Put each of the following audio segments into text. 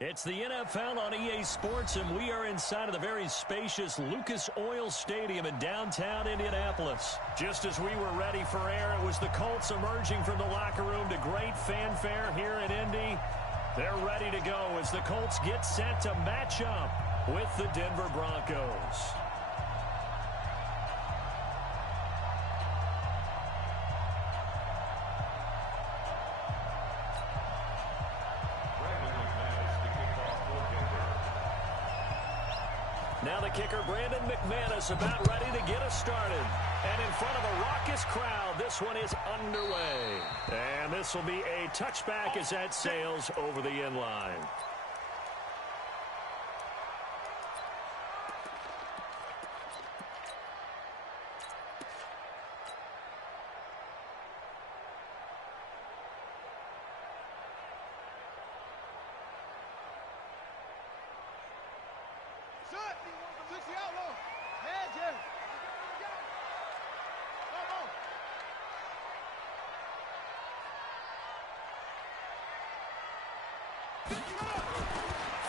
It's the NFL on EA Sports, and we are inside of the very spacious Lucas Oil Stadium in downtown Indianapolis. Just as we were ready for air, it was the Colts emerging from the locker room to great fanfare here in Indy. They're ready to go as the Colts get set to match up with the Denver Broncos. Now the kicker, Brandon McManus, about ready to get us started. And in front of a raucous crowd, this one is underway. And this will be a touchback as that sails over the end line.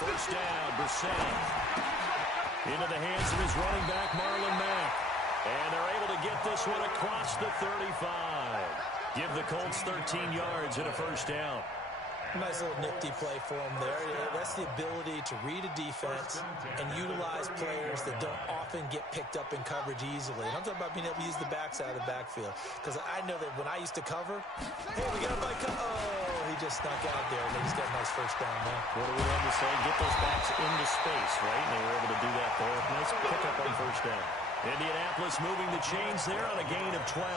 First down, Brissett. Into the hands of his running back, Marlon Mack. And they're able to get this one across the 35. Give the Colts 13 yards and a first down. Nice little nifty play for him there. That's the ability to read a defense and utilize players that don't often get picked up in coverage easily. And I'm talking about being able to use the backside of the backfield. Because I know that when I used to cover, hey, we got a bike. Oh, he just snuck out there, and they just got a nice first down there. What do we love to say? Get those backs into space, right? And they were able to do that there. Nice pickup on first down. Indianapolis moving the chains there on a gain of 12.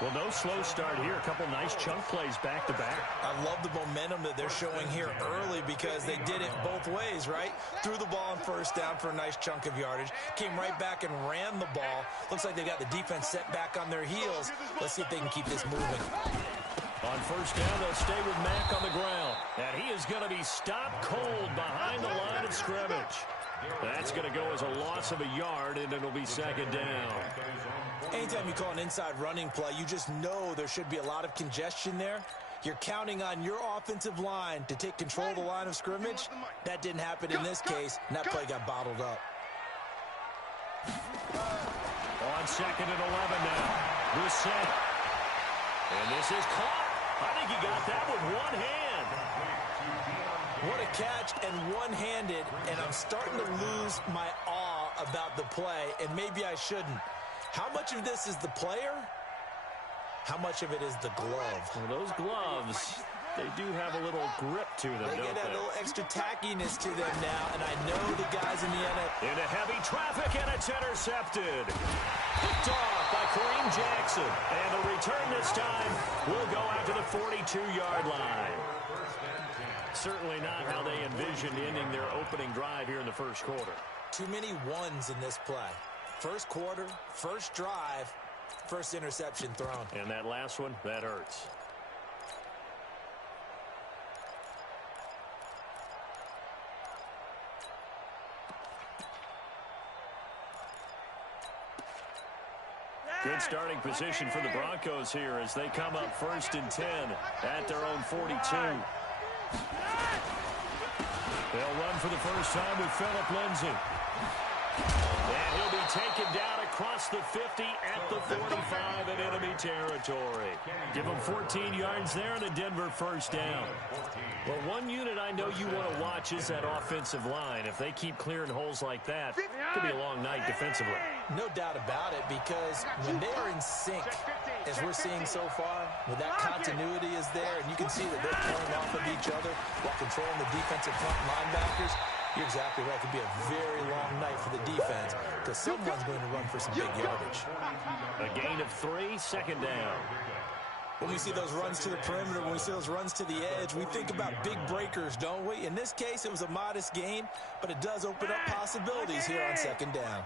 Well, no slow start here. A couple nice chunk plays back-to-back. I love the momentum that they're showing here early because they did it both ways, right? Threw the ball on first down for a nice chunk of yardage. Came right back and ran the ball. Looks like they got the defense set back on their heels. Let's see if they can keep this moving. On first down, they'll stay with Mack on the ground. And he is going to be stopped cold behind the line of scrimmage. That's going to go as a loss of a yard, and it'll be second down. Anytime you call an inside running play, you just know there should be a lot of congestion there. You're counting on your offensive line to take control of the line of scrimmage. That didn't happen in this case, and that play got bottled up. On second and 11 now, Brissett. And this is caught. I think he got that with one hand. What a catch, and one-handed, and I'm starting to lose my awe about the play, and maybe I shouldn't. How much of this is the player? How much of it is the glove? Well, those gloves, they do have a little grip to them, they don't get a they? little extra tackiness to them now, and I know the guys in the NFL. Into heavy traffic, and it's intercepted. Picked off by Kareem Jackson. And the return this time will go out to the 42-yard line. Certainly not how they envisioned ending their opening drive here in the first quarter. Too many ones in this play. First quarter, first drive, first interception thrown. And that last one, that hurts. Good starting position for the Broncos here as they come up first and 10 at their own 42. They'll run for the first time with Phillip Lindsay. And he'll be taken down across the 50 at the 45 in enemy territory. Give him 14 yards there and a Denver first down. Well, one unit I know you want to watch is that offensive line. If they keep clearing holes like that, it could be a long night defensively. No doubt about it, because when they are in sync, as we're seeing so far, when that continuity is there, and you can see that they're playing off of each other while controlling the defensive front linebackers, you're exactly right. It could be a very long night for the defense because someone's going to run for some big yardage. A gain of 3, second down. When we see those runs to the perimeter, when we see those runs to the edge, we think about big breakers, don't we? In this case, it was a modest gain, but it does open up possibilities here on second down.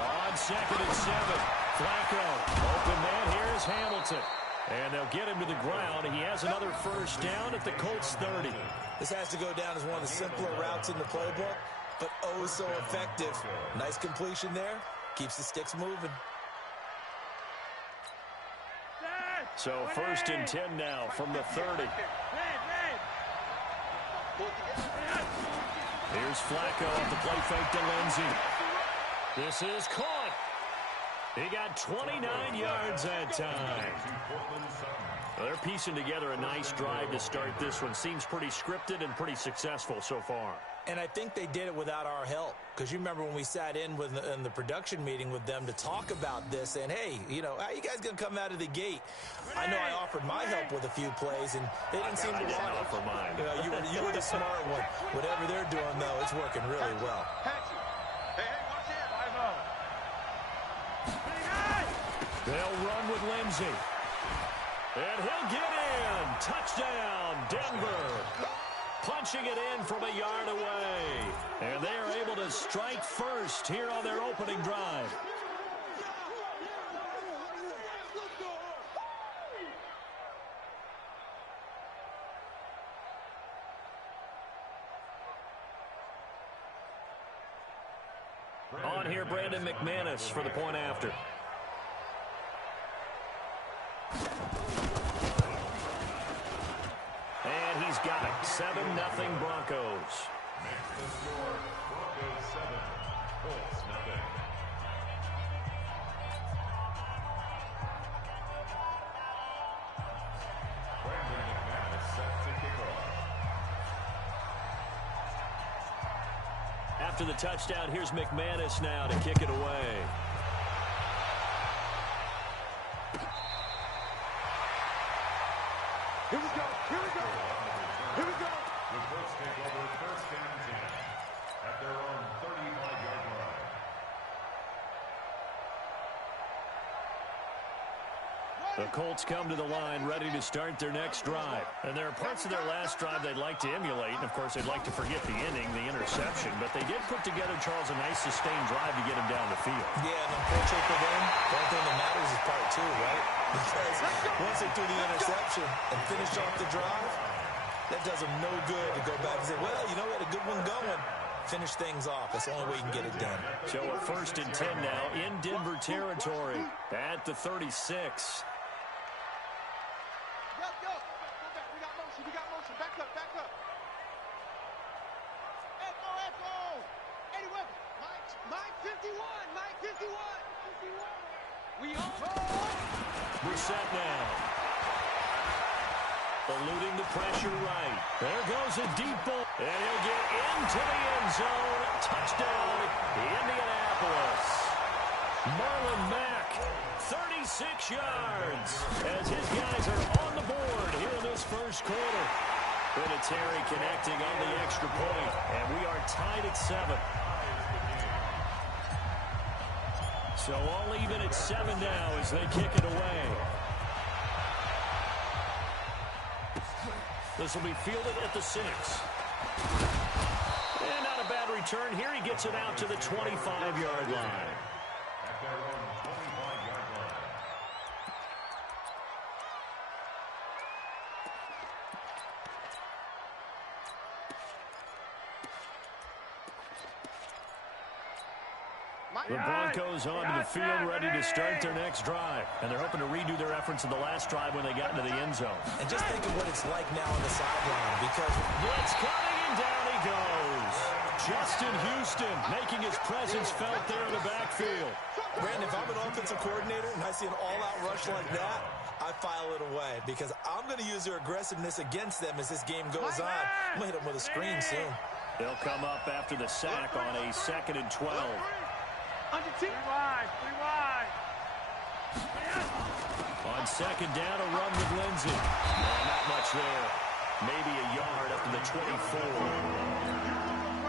On second and 7, Flacco. Open man, here's Hamilton. And they'll get him to the ground. He has another first down at the Colts 30. This has to go down as one of the simpler routes in the playbook, but oh so effective. Nice completion there. Keeps the sticks moving. So 1st and 10 now from the 30. Here's Flacco off the play fake to Lindsey. This is caught. He got 29 yards that time. Well, they're piecing together a nice drive to start this one. Seems pretty scripted and pretty successful so far. And I think they did it without our help. Because you remember when we sat in the production meeting with them to talk about this, and hey, you know, how you guys going to come out of the gate? I know I offered my help with a few plays, and they didn't seem to want to offer mine. You know, you were the smart one. Whatever they're doing, though, it's working really well. They'll run with Lindsey. And he'll get in. Touchdown, Denver. Punching it in from a yard away. And they are able to strike first here on their opening drive. On here, Brandon McManus for the point after. And he's got it. 7-0 Broncos. Broncos 7, Colts nothing. Brandon McManus set to kick off. After the touchdown, here's McManus now to kick it away. Here we go. Here we go. Here we go. The Colts take over 1st and 10 at their own 35-yard line. The Colts come to the line ready to start their next drive. And there are parts of their last drive they'd like to emulate. And, of course, they'd like to forget the inning, the interception. But they did put together, Charles, a nice sustained drive to get him down the field. Yeah, and unfortunately for them, the only thing that matters is part 2, right? Because once they threw the interception and finished off the drive, that does them no good to go back and say, well, you know, we had a good one going. Finish things off. That's the only way you can get it done. So a 1st and 10 now in Denver territory at the 36. We got motion. Back up. Echo. Eddie Weber. Mike 51. We on. Brissett now. Eluding the pressure right. There goes a deep ball. And he'll get into the end zone. Touchdown, Indianapolis. Marlon Mack, 36 yards. As his guys are on the board here in this first quarter. Vinatieri connecting on the extra point. And we are tied at 7. So all even at 7 now as they kick it away. This will be fielded at the 6. And not a bad return. Here he gets it out to the 25-yard line. At their own 25-yard line. The Broncos onto the field ready to start their next drive. And they're hoping to redo their efforts in the last drive when they got into the end zone. And just think of what it's like now on the sideline, because blitz coming and down he goes. Justin Houston making his presence felt there in the backfield. Brandon, if I'm an offensive coordinator and I see an all-out rush like that, I file it away because I'm going to use their aggressiveness against them as this game goes on. I'm going to hit them with a screen soon. They'll come up after the sack on a 2nd and 12. Under 2. 3 wide. On 2nd down, a run with Lindsey. Not much there. Maybe a yard up to the 24.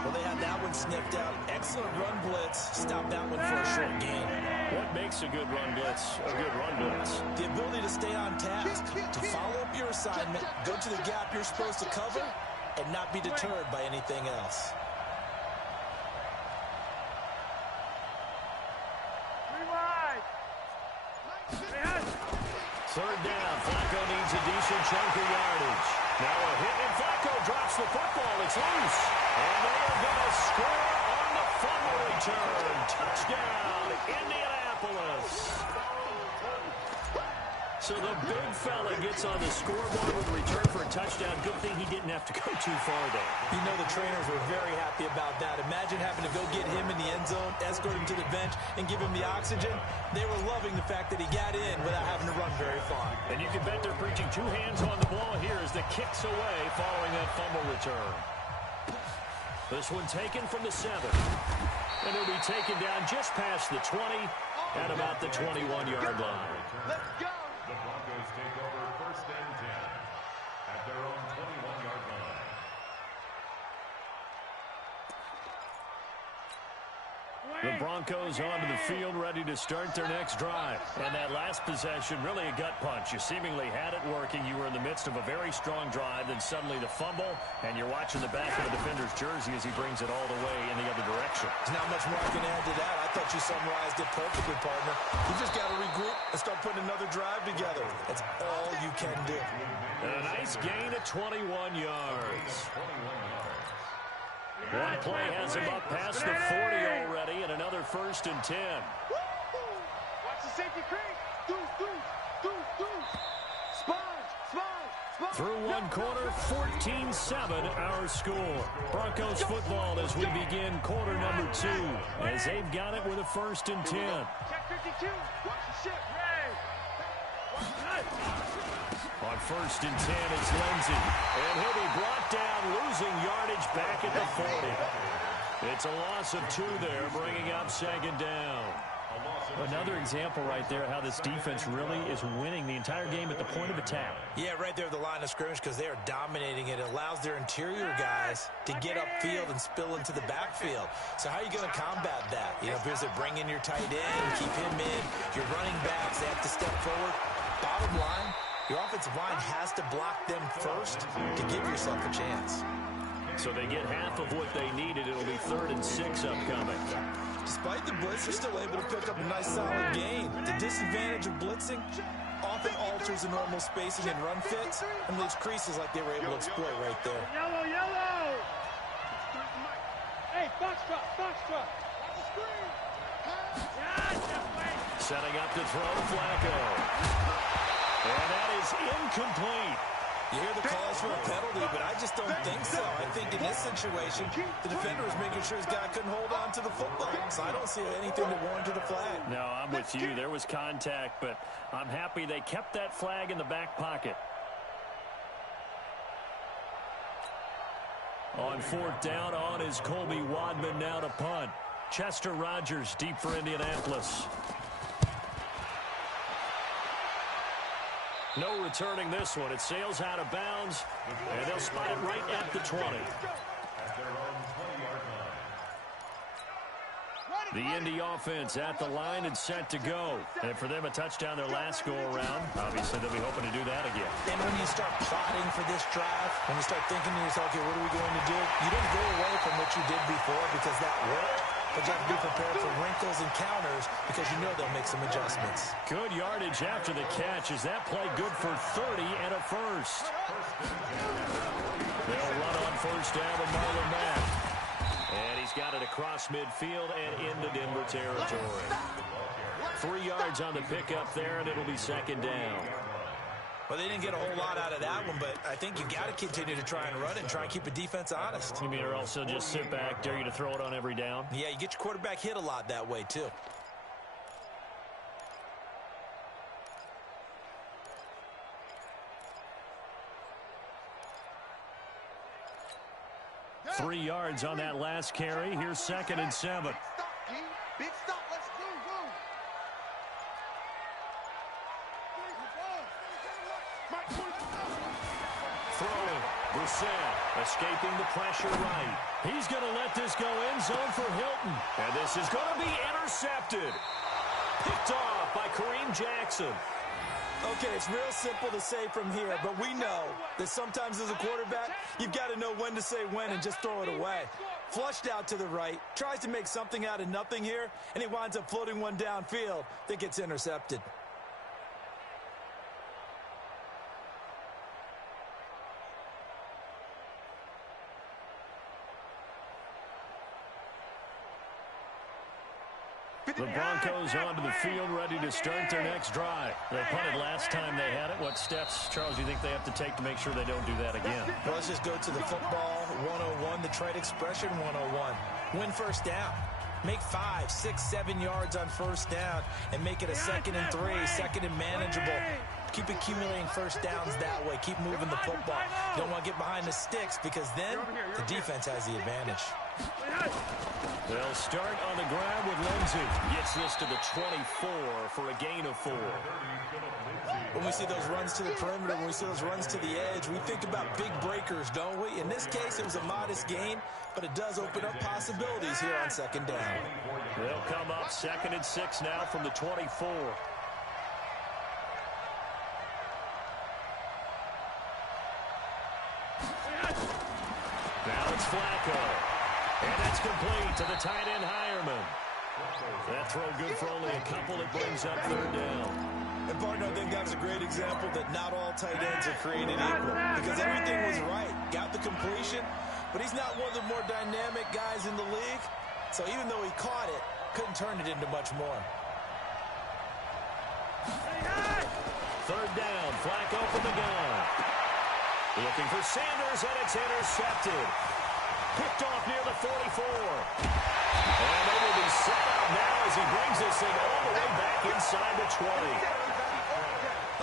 Well, they had that one sniffed out. Excellent run blitz. Stop that one for a short gain. What makes a good run blitz a good run blitz? The ability to stay on task, to follow up your assignment, go to the gap you're supposed to cover, and not be deterred by anything else. 3 wide. 3rd down. Flacco needs a decent chunk of yardage. Now a hit, and Flacco drops the football. It's loose. And they are going to score on the fumble return. Touchdown, Indianapolis. So the big fella gets on the scoreboard with a return for a touchdown. Good thing he didn't have to go too far there. You know the trainers were very happy about that. Imagine having to go get him in the end zone, escort him to the bench, and give him the oxygen. They were loving the fact that he got in without having to run very far. And you can bet they're preaching two hands on the ball here as the kick's away following that fumble return. This one taken from the 7. And it'll be taken down just past the 20 at about the 21-yard line. Let's go. The Broncos take over 1st and 10 at their own 21-yard line. The Broncos onto the field, ready to start their next drive. And that last possession, really a gut punch. You seemingly had it working. You were in the midst of a very strong drive, then suddenly the fumble, and you're watching the back of the defender's jersey as he brings it all the way in the other direction. There's not much more I can add to that. I thought you summarized it perfectly, partner. You just got to regroup and start putting another drive together. That's all you can do. And a nice gain of 21 yards. One play has him up past the 40 already, and another 1st and 10. Watch the safety creep. Deuce. Sponge. Through one quarter, 14-7 our score. Broncos football as we begin quarter number 2, as they've got it with a 1st and 10. Check 52. Watch the ship. Hey. On 1st and 10, it's Lindsey. And he'll be brought down, losing yardage back at the 40. It's a loss of 2 there, bringing up 2nd down. Another example right there how this defense really is winning the entire game at the point of attack. Yeah, right there at the line of scrimmage because they are dominating it. It allows their interior guys to get upfield and spill into the backfield. So how are you going to combat that? You know, if you're bring in your tight end, keep him in, your running backs, they have to step forward. Bottom line, your offensive line has to block them first to give yourself a chance. So they get half of what they needed. It'll be 3rd and 6 upcoming. Despite the blitz, they're still able to pick up a nice solid gain. The disadvantage of blitzing often alters the normal spacing and run fits and leaves creases like they were able to exploit right there. Yellow. Hey, Foxtrot. Watch the screen. Setting up to throw Flacco. And that is incomplete. You hear the calls for a penalty, but I just don't think so. I think in this situation, the defender was making sure his guy couldn't hold on to the football. So I don't see anything that warranted a flag. No, I'm with you. There was contact, but I'm happy they kept that flag in the back pocket. On 4th down, on is Colby Wadman now to punt. Chester Rogers deep for Indianapolis. No returning this one. It sails out of bounds, and they'll spot it right at the 20. The Indy offense at the line and set to go. And for them, a touchdown their last go-around. Obviously, they'll be hoping to do that again. And when you start plotting for this drive, when you start thinking to yourself, okay, what are we going to do? You don't go away from what you did before because that worked. But you have to be prepared for wrinkles and counters because you know they'll make some adjustments. Good yardage after the catch. Is that play good for 30 and a 1st? They'll run on 1st down with Marlon Mack. And he's got it across midfield and into Denver territory. 3 yards on the pickup there, and it'll be 2nd down. Well, they didn't get a whole lot out of that one, but I think you got to continue to try and run it and try and keep the defense honest. You mean or else they'll just sit back, dare you to throw it on every down? Yeah, you get your quarterback hit a lot that way, too. Three yards on that last carry. Here's 2nd and 7. Big stop. Let's go. Throwing. Brissett escaping the pressure right. He's going to let this go end zone for Hilton. And this is going to be intercepted. Picked off by Kareem Jackson. Okay, it's real simple to say from here, but we know that sometimes as a quarterback, you've got to know when to say when and just throw it away. Flushed out to the right, tries to make something out of nothing here, and he winds up floating one downfield that gets intercepted. The Broncos onto the field, ready to start their next drive. They punted last time they had it. What steps, Charles, do you think they have to take to make sure they don't do that again? Well, let's just go to the football 101, the trade expression 101. Win first down. Make 5, 6, 7 yards on first down and make it a 2nd and 3, 2nd and manageable. Keep accumulating first downs that way. Keep moving the football. You don't want to get behind the sticks because then the defense has the advantage. They'll start on the ground with Lindsey. Gets this to the 24 for a gain of 4. When we see those runs to the perimeter, when we see those runs to the edge, we think about big breakers, don't we? In this case, it was a modest gain, but it does open up possibilities here on 2nd down. They'll come up 2nd and 6 now from the 24. Now it's Flacco. And that's complete to the tight end, Hireman. That throw good for only a couple. It brings up 3rd down. And, partner, I think that's a great example that not all tight ends are created equal because everything was right. Got the completion, but he's not one of the more dynamic guys in the league. So even though he caught it, couldn't turn it into much more. 3rd down. Flacco from the gun. Looking for Sanders, and it's intercepted. Picked off near the 44. And they will be set up now as he brings this thing all the way back inside the 20.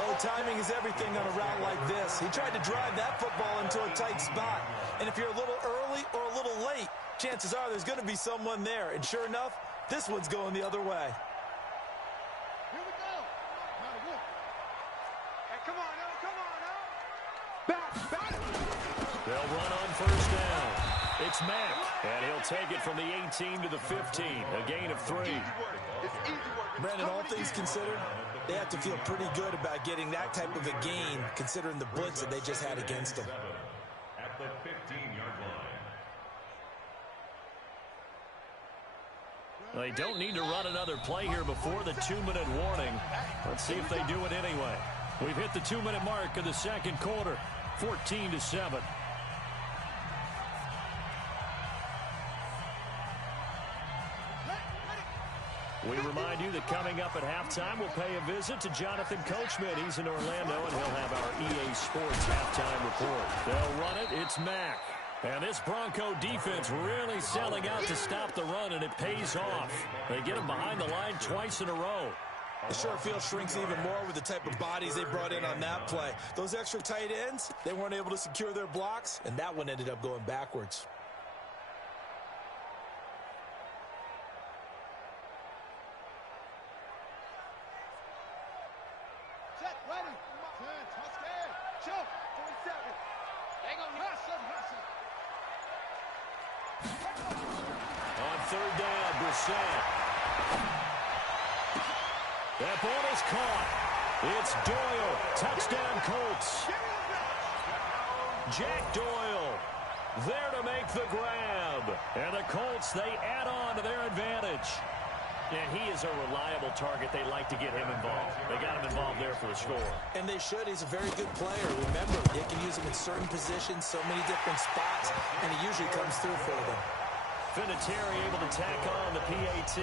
Oh, timing is everything on a route like this. He tried to drive that football into a tight spot. And if you're a little early or a little late, chances are there's going to be someone there. And sure enough, this one's going the other way. Here we go. Hey, come on now, come on now. Back. They'll run on 1st down. It's Mack, and he'll take it from the 18 to the 15, a gain of 3. Brandon, all things considered, they have to feel pretty good about getting that type of a gain, considering the blitz that they just had against them. At the 15-yard line. They don't need to run another play here before the 2-minute warning. Let's see if they do it anyway. We've hit the 2-minute mark of the 2nd quarter, 14-7. We remind you that coming up at halftime, we'll pay a visit to Jonathan Coachman. He's in Orlando, and he'll have our EA Sports halftime report. They'll run it. It's Mack. And this Bronco defense really selling out to stop the run, and it pays off. They get him behind the line twice in a row. The short field shrinks even more with the type of bodies they brought in on that play. Those extra tight ends, they weren't able to secure their blocks, and that one ended up going backwards. On 3rd down, Brissett. That ball is caught. It's Doyle. Touchdown, Colts. Jack Doyle there to make the grab. And the Colts, they add on to their advantage. And he is a reliable target. They like to get him involved. They got him involved there for the score. And they should. He's a very good player. Remember, they can use him in certain positions, so many different spots, and he usually comes through for them. Vinatieri able to tack on the PAT.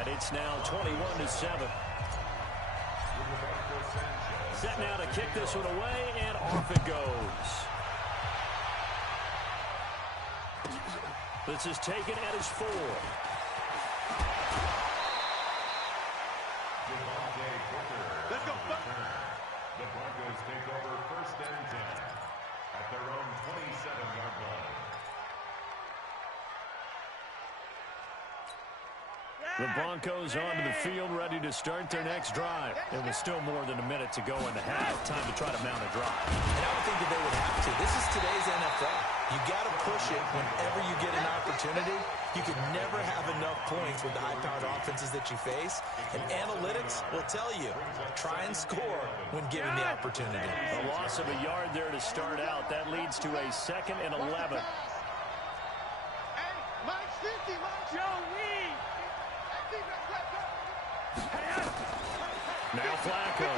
And it's now 21-7. Set now to kick this one away, and off it goes. This is taken at his 4. Let's go. The Broncos take over 1st and 10 at their own 27-yard line. The Broncos onto the field, ready to start their next drive. It was still more than a minute to go in the half. Time to try to mount a drive. And I don't think that they would have to. This is today's NFL. You got to push it whenever you get an opportunity. You can never have enough points with the high-powered offenses that you face. And analytics will tell you, try and score when given the opportunity. A loss of a yard there to start out. That leads to a 2nd and 11. Mike 50, Mike Joey. Now Flacco.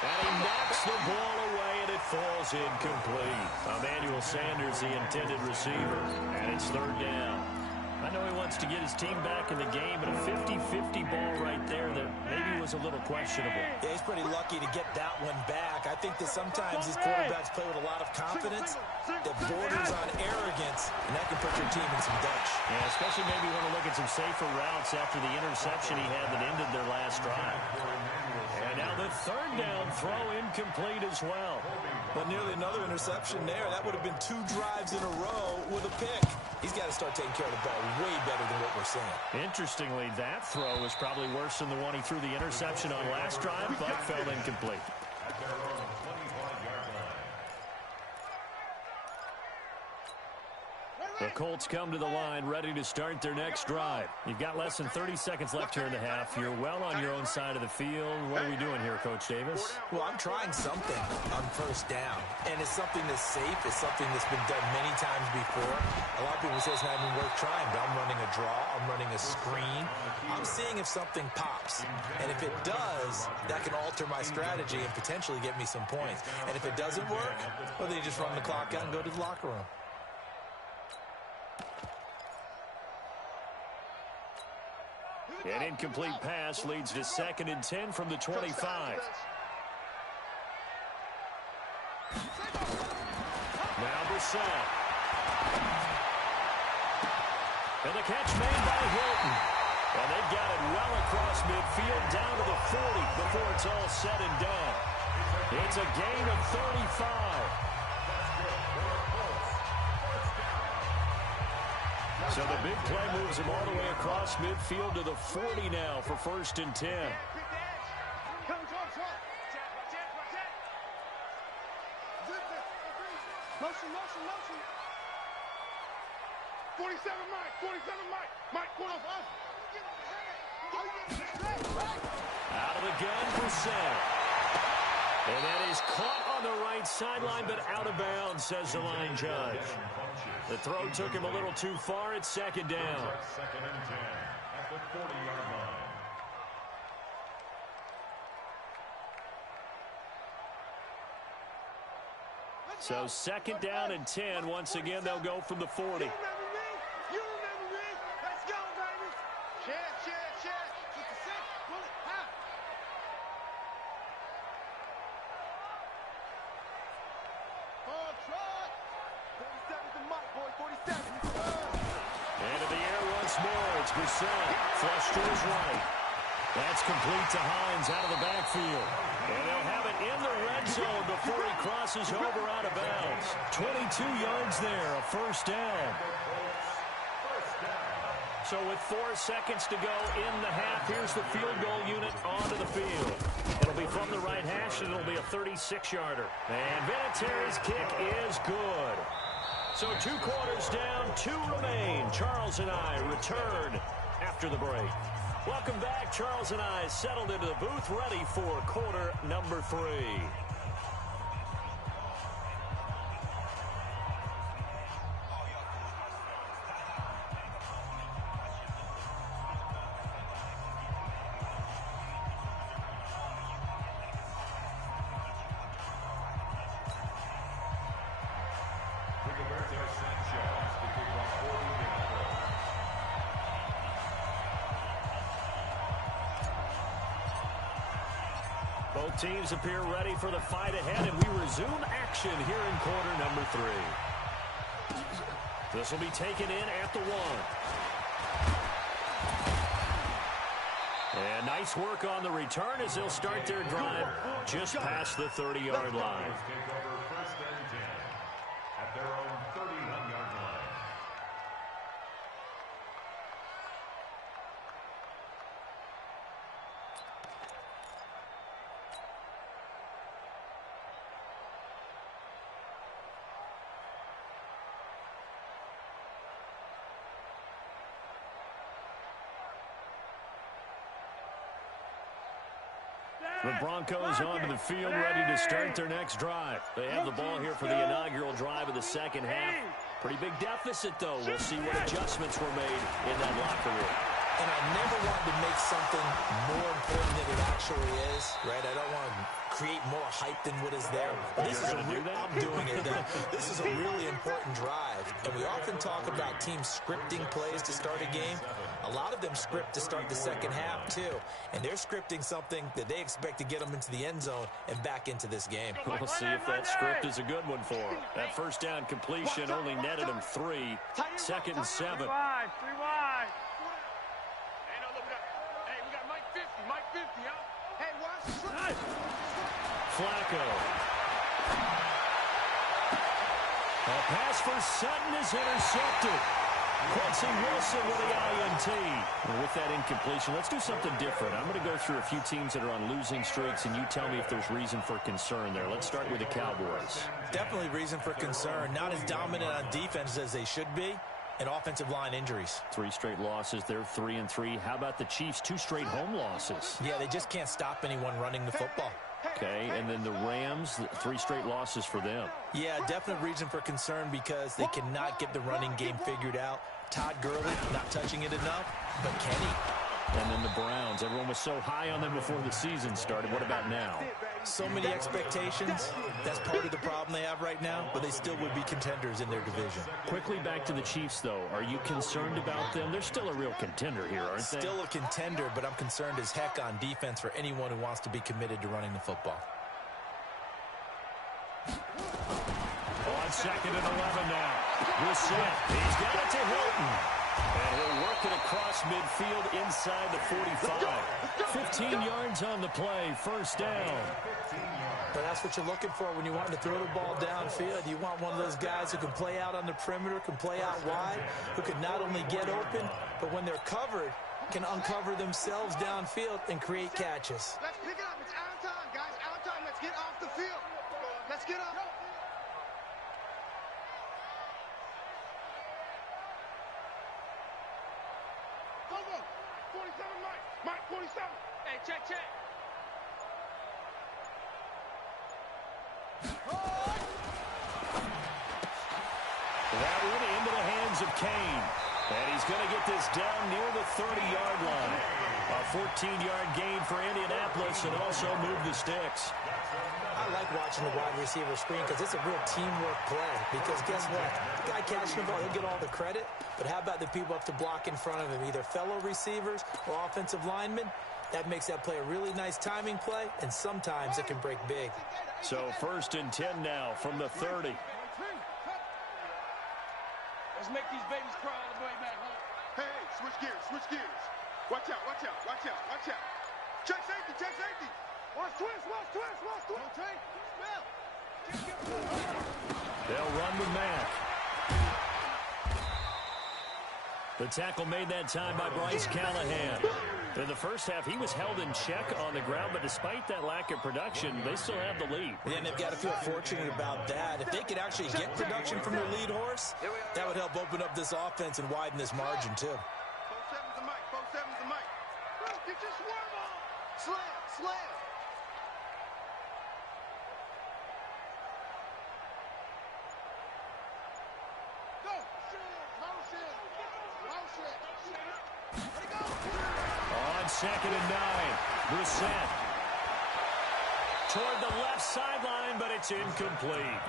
And he knocks the ball away, and it falls incomplete. Emmanuel Sanders, the intended receiver. And it's 3rd down. I know he wants to get his team back in the game, but a 50-50 ball right there that maybe was a little questionable. Yeah, he's pretty lucky to get that one back. I think that sometimes these quarterbacks play with a lot of confidence that borders on arrogance, and that can put your team in some dash. Yeah, especially maybe want to look at some safer routes after the interception he had that ended their last drive. And now the third down throw incomplete as well. But nearly another interception there. That would have been 2 drives in a row with a pick. He's got to start taking care of the ball way better than what we're seeing. Interestingly, that throw was probably worse than the one he threw the interception on last drive, but fell incomplete. The Colts come to the line, ready to start their next drive. You've got less than 30 seconds left here in the half. You're well on your own side of the field. What are we doing here, Coach Davis? Well, I'm trying something on first down, and it's something that's safe. It's something that's been done many times before. A lot of people say it's not even worth trying, but I'm running a draw. I'm running a screen. I'm seeing if something pops, and if it does, that can alter my strategy and potentially get me some points. And if it doesn't work, well, then you just run the clock out and go to the locker room. An incomplete pass leads to 2nd and 10 from the 25. Now Brissett. And the catch made by Hilton. And they've got it well across midfield down to the 40 before it's all said and done. It's a gain of 35. So the big play moves him all the way across midfield to the 40 now for 1st and 10. Motion. 47 Mike. Mike, going off us. Out of the gun for Sam. And that is caught on the right sideline, but out of bounds, says the line judge. The throw took him a little too far. It's 2nd down. 2nd and 10 at the 40-yard line. So 2nd down and 10. Once again, they'll go from the 40. You remember me? Let's go, baby. Share. With the 6, bullet, half. On track. 47 to Mike, boy, 47. Into the air once more. It's Brissett. Flush to his right. That's complete to Hines out of the backfield. And they'll have it in the red zone before he crosses over out of bounds. 22 yards there, a 1st down. So with 4 seconds to go in the half, here's the field goal unit onto the field. It'll be from the right hash, and it'll be a 36-yarder. And Vinatieri's kick is good. So 2 quarters down, 2 remain. Charles and I return after the break. Welcome back. Charles and I settled into the booth, ready for quarter number 3. Both teams appear ready for the fight ahead, and we resume action here in quarter number 3. This will be taken in at the 1. And nice work on the return as they'll start their drive just past the 30-yard line. Take over 1st and 10 at their own 31-yard line. The Broncos onto the field, ready to start their next drive. They have the ball here for the inaugural drive of the 2nd half. Pretty big deficit, though. We'll see what adjustments were made in that locker room. And I never wanted to make something more important than it actually is, right? I don't want to create more hype than what is there. But this is I'm doing it. This is a really important drive. And we often talk about teams scripting plays to start a game. A lot of them script to start the second half, too. And they're scripting something that they expect to get them into the end zone and back into this game. We'll see if that script is a good one for them. That first down completion only netted them 3. 2nd and 7. 3 wide. Hey, we got Mike 50, huh? Hey, watch. Flacco. A pass for Sutton is intercepted. Quincy Wilson with the INT. And with that incompletion, let's do something different. I'm going to go through a few teams that are on losing streaks, and you tell me if there's reason for concern there. Let's start with the Cowboys. Definitely reason for concern. Not as dominant on defense as they should be. And offensive line injuries. 3 straight losses. They're 3-3. How about the Chiefs? 2 straight home losses. Yeah, they just can't stop anyone running the football. Okay, and then the Rams, 3 straight losses for them. Yeah, definite reason for concern because they cannot get the running game figured out. Todd Gurley not touching it enough, but Kenny. And then the Browns. Everyone was so high on them before the season started. What about now? So many expectations. That's part of the problem they have right now, but they still would be contenders in their division. Quickly back to the Chiefs, though. Are you concerned about them? They're still a real contender here, aren't they? Still a contender, but I'm concerned as heck on defense for anyone who wants to be committed to running the football. On 2nd and 11 now. Reset. He's got it to Hilton. And he'll work it across midfield inside the 45. 15 yards on the play. First down. But that's what you're looking for when you want to throw the ball downfield. You want one of those guys who can play out on the perimeter, can play out wide, who can not only get open, but when they're covered, can uncover themselves downfield and create catches. Let's pick it up. It's out of time, guys. Out of time. Let's get off the field. Let's get up. Go. 47, Mike. Mike, 47. Hey, check. That one into the hands of Kane. And he's going to get this down near the 30-yard line. A 14-yard gain for Indianapolis and also move the sticks. I like watching the wide receiver screen because it's a real teamwork play. Because guess what? The guy catching the ball, he'll get all the credit. But how about the people up to block in front of him, either fellow receivers or offensive linemen? That makes that play a really nice timing play, and sometimes it can break big. So 1st and 10 now from the 30. Let's make these babies cry all the way back home. Hey, switch gears. Watch out. Check safety. Watch twist. They'll run with Mack. The tackle made that time by Bryce Callahan. In the first half, he was held in check on the ground, but despite that lack of production, they still have the lead. And they've got to feel fortunate about that. If they could actually get production from their lead horse, that would help open up this offense and widen this margin, too. 4-7's the mic. Bro, get your swerve on. Slam. Go. Motion. Let it go. On 2nd and 9, Brissett. Toward the left sideline, but it's incomplete.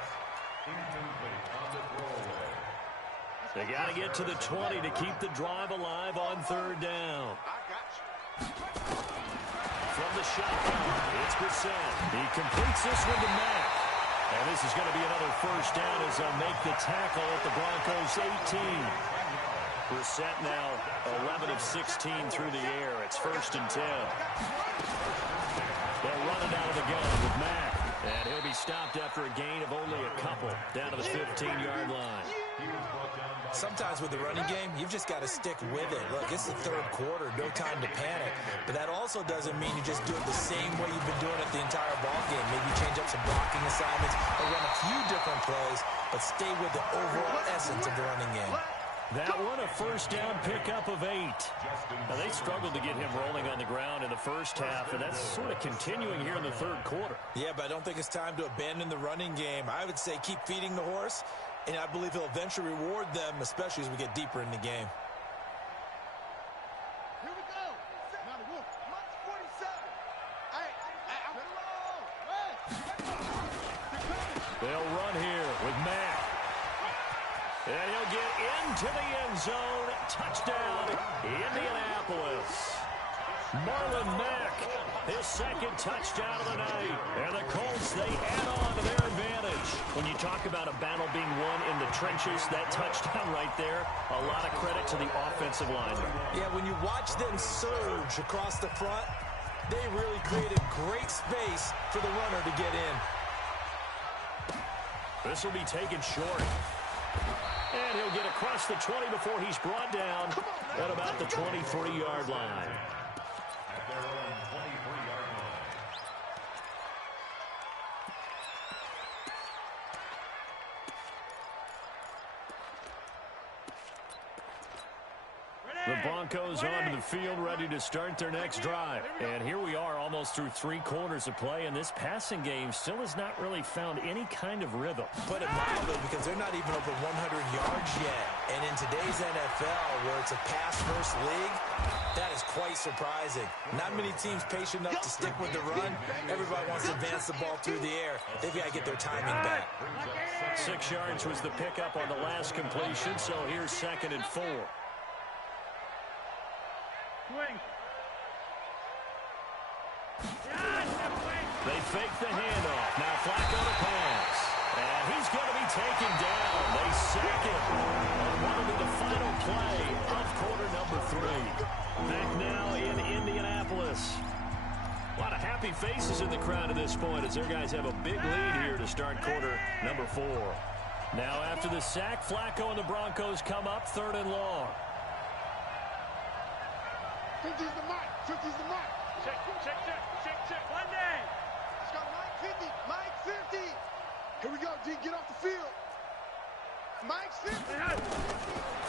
They got to get to the 20 to keep the drive alive on 3rd down. I got you. From the shotgun, it's Brissett. He completes this one to Mack. And this is going to be another first down as they'll make the tackle at the Broncos 18. Brissett now 11 of 16 through the air. It's 1st and 10. They'll run it out of the gun with Mack. And he'll be stopped after a gain of only a couple down to the 15-yard line. Sometimes with the running game, you've just got to stick with it. Look, it's the 3rd quarter, no time to panic. But that also doesn't mean you just do it the same way you've been doing it the entire ball game. Maybe change up some blocking assignments or run a few different plays, but stay with the overall essence of the running game. That one, a first down pickup of 8. Now, they struggled to get him rolling on the ground in the first half, and that's sort of continuing here in the 3rd quarter. Yeah, but I don't think it's time to abandon the running game. I would say keep feeding the horse, and I believe he'll eventually reward them, especially as we get deeper in the game. They'll run here with Mack. And he'll get into the end zone. Touchdown, Indianapolis. Marlon Mack, his second touchdown of the night. And the Colts, they add on to their advantage. When you talk about a battle being won in the trenches, that touchdown right there, a lot of credit to the offensive line. Yeah, when you watch them surge across the front, they really created great space for the runner to get in. This will be taken short. And he'll get across the 20 before he's brought down at about the 23-yard line. At their own 23-yard line. The Broncos onto the field, ready to start their next drive. And here we are, almost through 3 quarters of play, and this passing game still has not really found any kind of rhythm. Put it mildly, because they're not even over 100 yards yet. And in today's NFL, where it's a pass-first league, that is quite surprising. Not many teams patient enough to stick with the run. Everybody wants to advance the ball through the air. They've got to get their timing back. 6 yards was the pickup on the last completion, so here's 2nd and 4. They fake the handoff. Now Flacco to pass. And he's going to be taken down. They sack him. What will be the final play of quarter number 3. Back now in Indianapolis. A lot of happy faces in the crowd at this point as their guys have a big lead here to start quarter number 4. Now after the sack, Flacco and the Broncos come up 3rd and long. 50's the mic. 50's the mic. Check. One day. It's got Mike 50. Mike 50. Here we go, D. Get off the field. Mike's 50.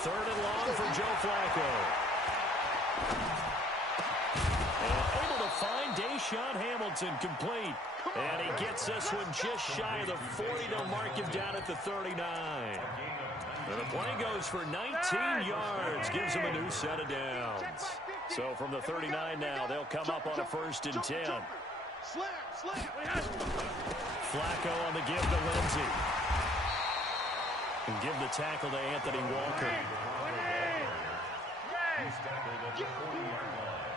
3rd and long for Joe Flacco. And able to find Deshaun Hamilton complete. And he gets this one just shy of the 40. They'll mark him down at the 39. And the play goes for 19 yards. Gives him a new set of downs. So from the 39 now, they'll come up on a 1st and 10. Slam. Flacco on the give to Lindsey. And give the tackle to Anthony Walker. He's tackled at the 40-yard line.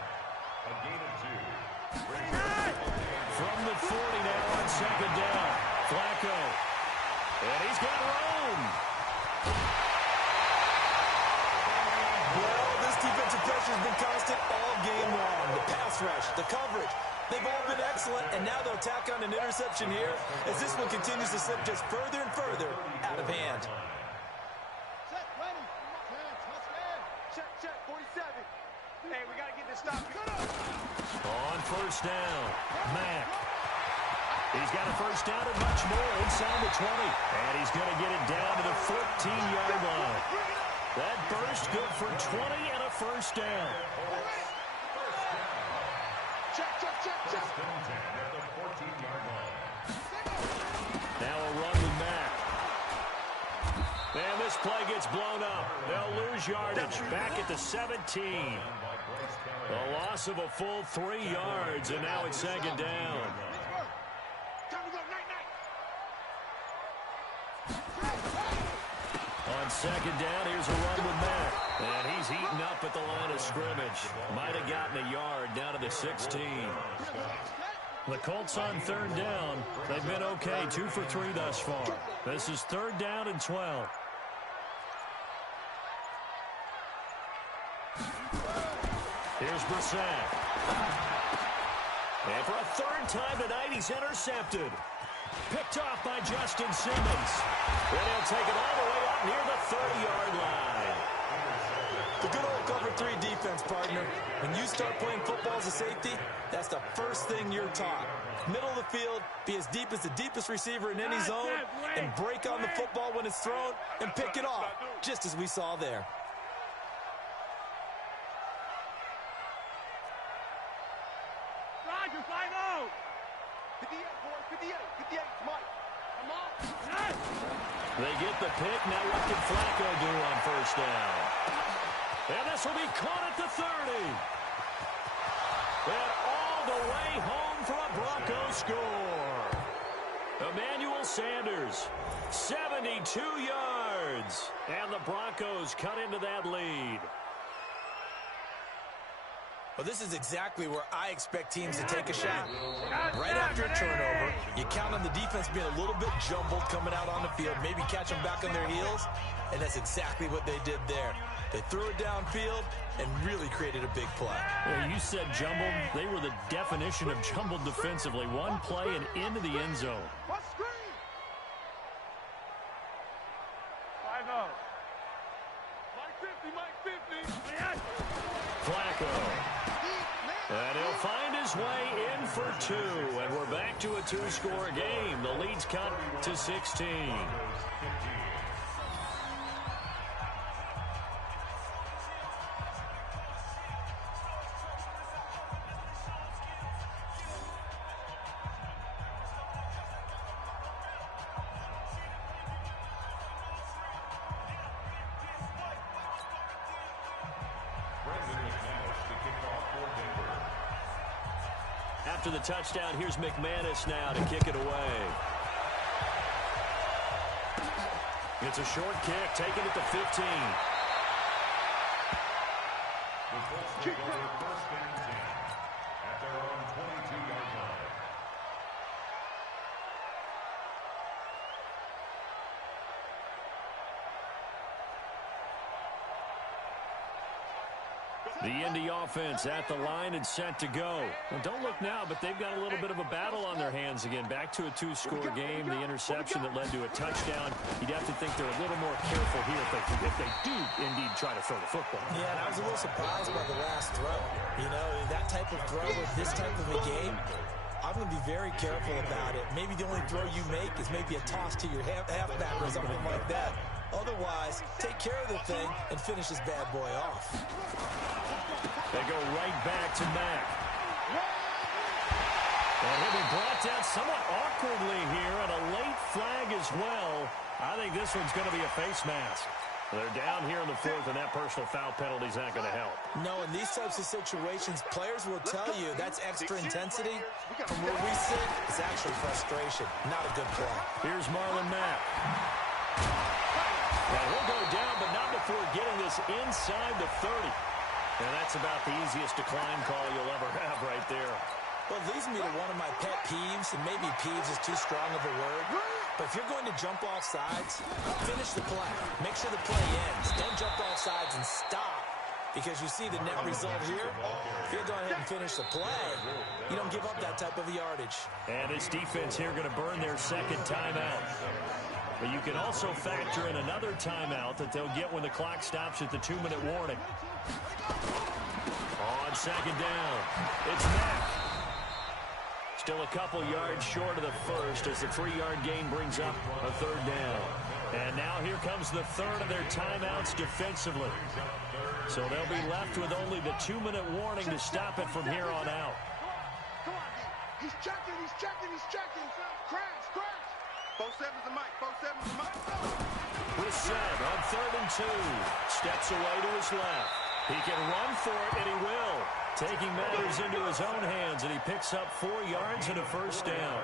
A gain of 2. From the 40 now on 2nd down. Flacco. And he's got room. Well, this defensive pressure has been constant all game long. The pass rush, the coverage, they've all been excellent, and now they'll tack on an interception here as this one continues to slip just further and further out of hand. Check, ready. Check, 47. Hey, we got to get this stop. On 1st down, Mack. He's got a 1st down and much more inside the 20. And he's going to get it down to the 14-yard line. That burst good for 20 and a 1st down. Check. First and 10 at the 14-yard line. Now a run with Mack. And this play gets blown up. They'll lose yardage back at the 17. A loss of a full 3 yards, and now it's 2nd down. Time to go, night. On 2nd down, here's a run with Mack. And he's heating up at the line of scrimmage. Might have gotten a yard down to the 16. The Colts on 3rd down. They've been okay, 2 for 3 thus far. This is 3rd down and 12. Here's Brissett. And for a 3rd time tonight, he's intercepted. Picked off by Justin Simmons. And he'll take it all the way up near the 30-yard line. The good old cover 3 defense, partner. When you start playing football as a safety, that's the first thing you're taught. Middle of the field, be as deep as the deepest receiver in any zone, and break on the football when it's thrown, and pick it off, just as we saw there. Roger, 5-0. 58, boys, 58, Mike. Come on. They get the pick. Now what can Flacco do on 1st down? And this will be caught at the 30. And all the way home for a Broncos score. Emmanuel Sanders, 72 yards. And the Broncos cut into that lead. Well, this is exactly where I expect teams to take a shot. Right after a turnover, you count on the defense being a little bit jumbled coming out on the field, maybe catch them back on their heels, and that's exactly what they did there. They threw it downfield and really created a big play. Yeah, you said jumbled. They were the definition of jumbled defensively. One play and into the end zone. What screen? 5-0. Mike 50, Mike 50. Flacco. And he'll find his way in for two. And we're back to a two-score game. The lead's cut to 16. After the touchdown, here's McManus now to kick it away. It's a short kick, taken at the 15. The Colts take over first and 10 at their own 22-yard line. The Indy offense at the line and set to go. Well, don't look now, but they've got a little bit of a battle on their hands again. Back to a two-score game. The interception that led to a touchdown. You'd have to think they're a little more careful here if they do indeed try to throw the football. Yeah, and I was a little surprised by the last throw. You know, that type of throw with this type of a game, I'm going to be very careful about it. Maybe the only throw you make is maybe a toss to your halfback or something like that. Otherwise, take care of the thing and finish this bad boy off. They go right back to Mack. And he'll be brought down somewhat awkwardly here, and a late flag as well. I think this one's going to be a face mask. They're down here in the fourth, and that personal foul penalty is not going to help. No, in these types of situations, players will tell you that's extra intensity. From where we sit, it's actually frustration. Not a good play. Here's Marlon Mack. And he'll go down, but not before getting this inside the 30. And that's about the easiest decline call you'll ever have right there. Well, it leads me to one of my pet peeves, and maybe peeves is too strong of a word. But if you're going to jump off sides, finish the play. Make sure the play ends. Don't jump off sides and stop. Because you see the net result here. If you'll go ahead and finish the play, you don't give up that type of yardage. And this defense here going to burn their second timeout. But you can also factor in another timeout that they'll get when the clock stops at the 2-minute warning. On second down, it's Mack. Still a couple yards short of the first as the 3-yard gain brings up a third down. And now here comes the third of their timeouts defensively. So they'll be left with only the 2-minute warning to stop it from here on out. Come on, D. He's checking, he's checking, he's checking. Crash, crash. 4-7's the mic, 4-7's the mic. Brissett on 3rd and 2. Steps away to his left. He can run for it, and he will. Taking matters into his own hands, and he picks up 4 yards and a first down.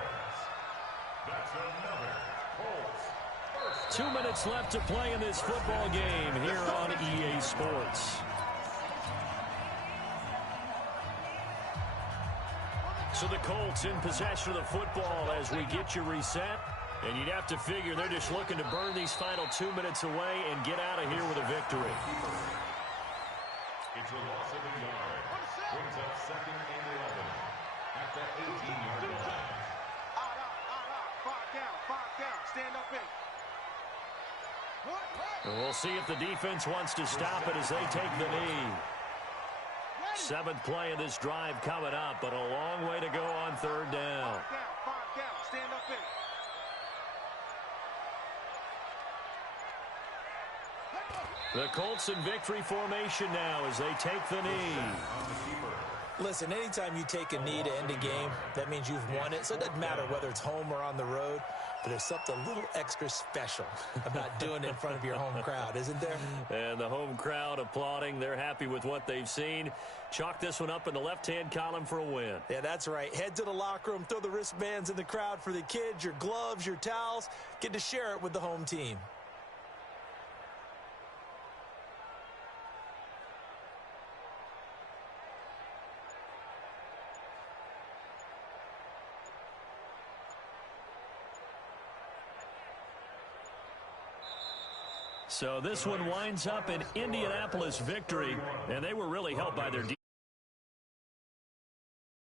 That's another Colts. 2 minutes left to play in this football game here on EA Sports. So the Colts in possession of the football as we get you reset. And you'd have to figure they're just looking to burn these final 2 minutes away and get out of here with a victory. It's a loss of a yard. Brings up 2nd and 11 at the 18-yard line. Out. 5 down. Stand up in. And we'll see if the defense wants to stop it as they take the knee. 7th play of this drive coming up, but a long way to go on 3rd down. 5 down. Stand up in. The Colts in victory formation now as they take the knee. Listen, anytime you take a knee to end a game, that means you've won it. So it doesn't matter whether it's home or on the road, but there's something a little extra special about doing it in front of your home crowd, isn't there? And the home crowd applauding. They're happy with what they've seen. Chalk this one up in the left-hand column for a win. Yeah, that's right. Head to the locker room, throw the wristbands in the crowd for the kids, your gloves, your towels. Get to share it with the home team. So this one winds up an Indianapolis victory, and they were really helped by their defense.